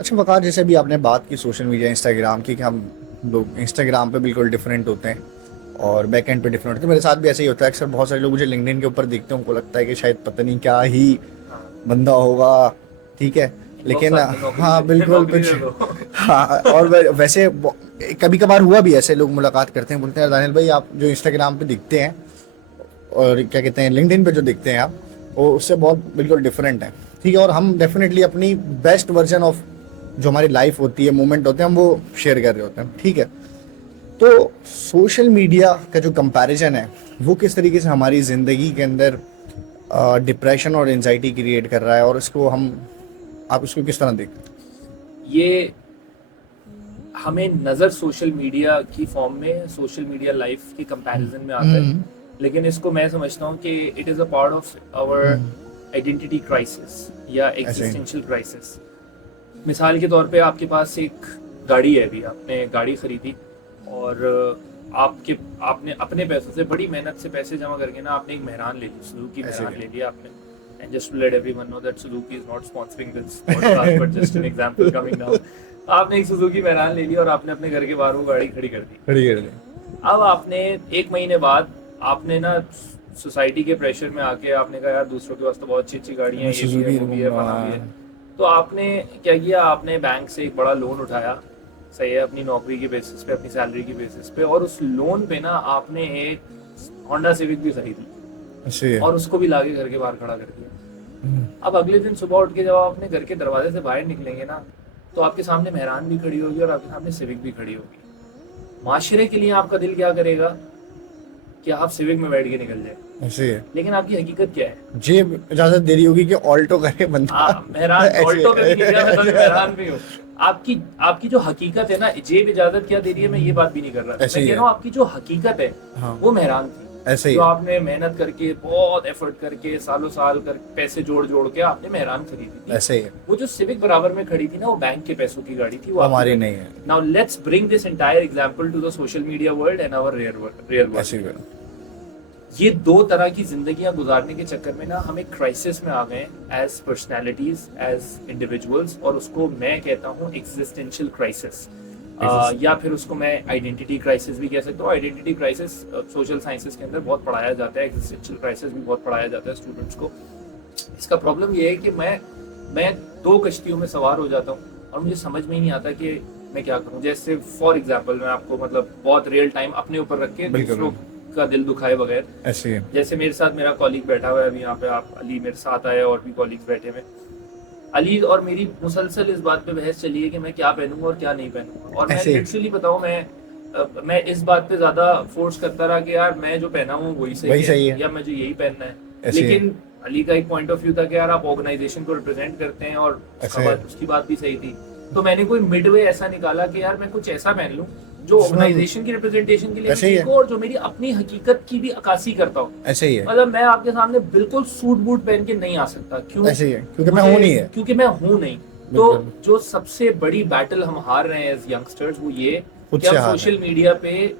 अच्छा वक़ार, जैसे अभी आपने बात की सोशल मीडिया इंस्टाग्राम की कि हम लोग इंस्टाग्राम पे बिल्कुल डिफरेंट होते हैं और बैक एंड पे डिफरेंट होते हैं। मेरे साथ भी ऐसे ही होता है। अक्सर बहुत सारे लोग मुझे लिंक्डइन के ऊपर देखते हैं, उनको लगता है कि शायद पता नहीं क्या ही हाँ, बंदा होगा। ठीक है, इनबॉक्स लेकिन आती है, नौकरी हाँ दे बिल्कुल नौकरी कुछ। दे दो। हाँ, और वैसे कभी कभार हुआ भी, ऐसे लोग मुलाकात करते हैं, बोलते हैं दानियल भाई आप जो इंस्टाग्राम पे दिखते हैं और क्या कहते हैं लिंक्डइन पे जो दिखते हैं आप, वो उससे बहुत बिल्कुल डिफरेंट है। ठीक है, और हम डेफिनेटली अपनी बेस्ट वर्जन ऑफ जो हमारी लाइफ होती है, मोमेंट होते हैं, हम वो शेयर कर रहे होते हैं। ठीक है, तो सोशल मीडिया का जो कंपैरिजन है वो किस तरीके से हमारी ज़िंदगी के अंदर डिप्रेशन और एंजाइटी क्रिएट कर रहा है, और इसको हम, आप इसको किस तरह देखते हैं? ये हमें नज़र सोशल मीडिया की फॉर्म में सोशल मीडिया लाइफ के कंपैरिजन में आता है, हम्म। लेकिन इसको मैं समझता हूँ कि it is a part of our hmm. Identity crisis या ऐसे ही। Existential crisis. मिसाल के तौर पे आपके पास एक गाड़ी है, अभी आपने गाड़ी खरीदी और आपके आपने अपने पैसों से बड़ी मेहनत से पैसे जमा करके ना आपने एक मेहरान ले ली, सुजुकी ऐसे मेहरान ही। ले लिया आपने। And just to let everyone know that Suzuki is not sponsoring this podcast but just an example coming down. आपने एक सुजुकी मेहरान ले ली और आपने अपने घर के बाहर वो गाड़ी खड़ी कर दी। खड़ी कर दी। अब आपने एक महीने बाद आपने ना सोसाइटी के प्रेशर में आके आपने कहा यार दूसरों के पास तो बहुत अच्छी अच्छी गाड़ियाँ मैं हैं, ये भी है सुजुकी वो भी है फना भी है। लूंगा। तो आपने क्या किया, आपने बैंक से एक बड़ा लोन उठाया, सही है, अपनी नौकरी की बेसिस पे, अपनी सैलरी की बेसिस पे, और उस लोन पे ना आपने एक होंडा सिविक भी खरीद ली ऐसे ही है। और उसको भी लाके घर के बाहर खड़ा कर दिया। हम्म। अब अगले दिन सुबह उठ के जब आप अपने घर के दरवाजे से बाहर निकलेंगे ना, तो आपके सामने मेहरान भी खड़ी होगी और आपके सामने सिविक भी खड़ी होगी। माशरे के लिए आपका दिल क्या करेगा कि आप सिविक में बैठ के निकल जाए, ऐसे ही है। लेकिन आपकी हकीकत क्या है? जेब इजाजत दे रही होगी कि ऑल्टो करे बंदा। मेहरान ऐसे ऑल्टो पे भी नहीं गया, मैं तो अभी ऐसे मेहरान भी हूँ। आपकी आपकी जो हकीकत है ना, जेब इजाजत क्या दे रही है, मैं ये बात भी नहीं कर रहा, ऐसे मैं ही कह है। रहा हूँ आपकी जो हकीकत है हाँ। वो मेहरान थी। ऐसे ही जो है। आपने मेहनत करके, बहुत एफर्ट करके, सालों साल कर पैसे जोड़ जोड़ के आपने मेहरान खरीदी थी। ऐसे ही है। वो जो सिविक बराबर में खड़ी थी ना, वो बैंक के पैसों की गाड़ी थी, वो वो आपकी हमारी गाड़ी नहीं थी। है। Now let's bring this entire example to the social media world and our real ऐसे ही वर्ल्ड। है। ये दो तरह की जिंदगियां गुजारने के चक्कर में ना हम एक क्राइसिस में आ गए एज पर्सनैलिटीज, एज इंडिविजुअल्स, और उसको मैं कहता हूँ एग्जिस्टेंशियल क्राइसिस, या फिर उसको मैं आइडेंटिटी क्राइसिस भी कह सकता हूँ। आइडेंटिटी क्राइसिस सोशल साइंसेस के अंदर बहुत पढ़ाया जाता है, एग्जिस्टेंशियल क्राइसिस भी बहुत पढ़ाया जाता है स्टूडेंट्स को। इसका प्रॉब्लम ये है कि मैं दो कश्तियों में सवार हो जाता हूँ और मुझे समझ में ही नहीं आता कि मैं क्या करूँ। जैसे फॉर एग्जाम्पल मैं आपको मतलब बहुत रियल टाइम अपने ऊपर रख के बिल्कुल दूसरों बिल्कुल। का दिल दुखाए बगैर, ऐसे ही है। जैसे मेरे साथ मेरा कॉलीग बैठा हुआ है अभी यहाँ पे, आप अली मेरे साथ आए और भी कॉलीग्स बैठे हुए। अली और मेरी मुसलसल इस बात पे बहस चली है कि मैं क्या पहनूंगा और क्या नहीं पहनूंगा, और मैं ऐसे ही है। लिटरली बताऊं, मैं इस बात पे ज्यादा फोर्स करता रहा कि यार मैं जो पहना हूँ वही सही वही है सही है। या मुझे यही पहनना है। ऐसे ही है। लेकिन अली का एक पॉइंट ऑफ व्यू था कि यार आप ऑर्गेनाइजेशन को रिप्रेजेंट करते हैं, और उसका ऐसे है। बात उसकी बात भी सही थी। तो मैंने कोई मिडवे ऐसा निकाला कि यार मैं कुछ ऐसा पहन लूं जो जिसमें ऑर्गेनाइजेशन की रिप्रेजेंटेशन के लिए भी ऐसे ही ठीक है। हो और जो मेरी अपनी हकीकत की भी अक्कासी करता हो। ऐसे ही है। मतलब मैं आपके सामने बिल्कुल सूट बूट पहन के नहीं आ सकता, क्यों? ऐसे ही है क्योंकि मैं हूं नहीं है। क्योंकि मैं हूं नहीं। तो बिल्कुल। जो सबसे बड़ी बैटल हम हार रहे हैं एज यंगस्टर्स वो ये खुद कि से हम हार रहे सोशल हैं। मीडिया पे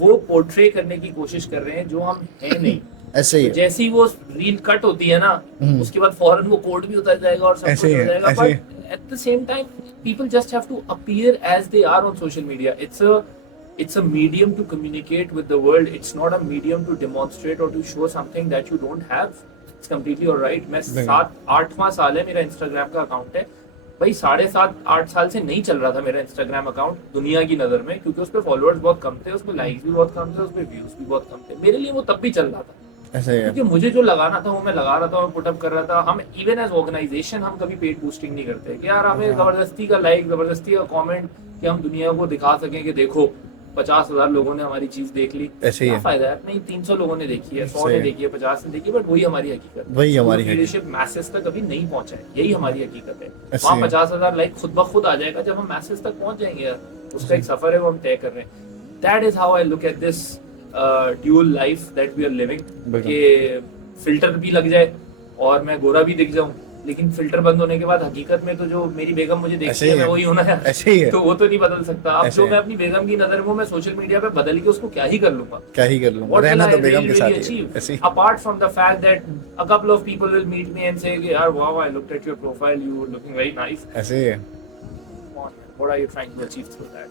वो पोर्ट्रे करने की कोशिश कर रहे हैं जो हम हैं नहीं। ऐसे ही तो है। जैसे ही वो रील कट होती है ना, हम्म। उसके बाद फौरन वो कोड भी उतर जाएगा और सब ऐसे कुछ ही हो है। जाएगा, ऐसे ही बट है। At the same time people just have to appear as they are on social media. It's a medium to communicate with the world. It's not a medium to demonstrate or to show something that you don't have. It's completely alright. मैं बिल्कुल। 7-8वां साल है मेरा Instagram का account है भाई, 7.5-8 साल से नहीं चल रहा था मेरा इंस्टाग्राम अकाउंट दुनिया की नजर में, क्योंकि उस पर फॉलोअर्स बहुत कम थे, उसमें लाइक्स भी बहुत कम थे, उसमें व्यूज भी बहुत कम थे। मेरे लिए वो तब भी चल रहा था ऐसे ही है। क्योंकि मुझे जो लगाना था वो मैं लगा रहा था, मैं पुटअप कर रहा था। हम इवन एज ऑर्गेनाइजेशन हम कभी पेड बूस्टिंग नहीं करते कि यार हमें हाँ। जबरदस्ती का लाइक, जबरदस्ती का कमेंट, कि हम दुनिया को दिखा सकें कि देखो 50,000 लोगों ने हमारी चीज देख ली। ऐसे ही क्या है। फायदा है? नहीं, 300 लोगों ने देखी है, 100 सही ने है। देखी है, 50 ने देखी है, बट वही हमारी हकीकत है। वही वो हमारी है। लीडरशिप मैसेज तक कभी नहीं पहुंचा है, यही हमारी हकीकत है। ऐसे वहाँ ही है। 50,000 लाइक खुद ब खुद आ जाएगा जब हम मैसेज तक पहुंच जाएंगे यार। उसका एक सफर है, वो हम तय कर रहे हैं। That is how I look at this dual life that we are living, बिल्कुल। कि फिल्टर भी लग जाए और मैं गोरा भी दिख जाऊं, लेकिन फिल्टर बंद होने के बाद हकीकत में तो जो मेरी बेगम मुझे देखती ऐसे है ही मैं है। वही हूं ना यार। ऐसे ही है। तो वो तो नहीं बदल सकता। अब ऐसे जो है। मैं अपनी बेगम की नजर में हूं, मैं सोशल मीडिया पे बदल के उसको क्या ही कर लूंगा? क्या ही कर लूँ, What will रहना I तो बेगम really के really साथ ही है। achieve? ऐसे ही। Apart from the fact that a couple of people will meet me and say, "यार wow, I looked at your profile, you were looking very nice." ऐसे ही है। on? What are you trying to achieve through that?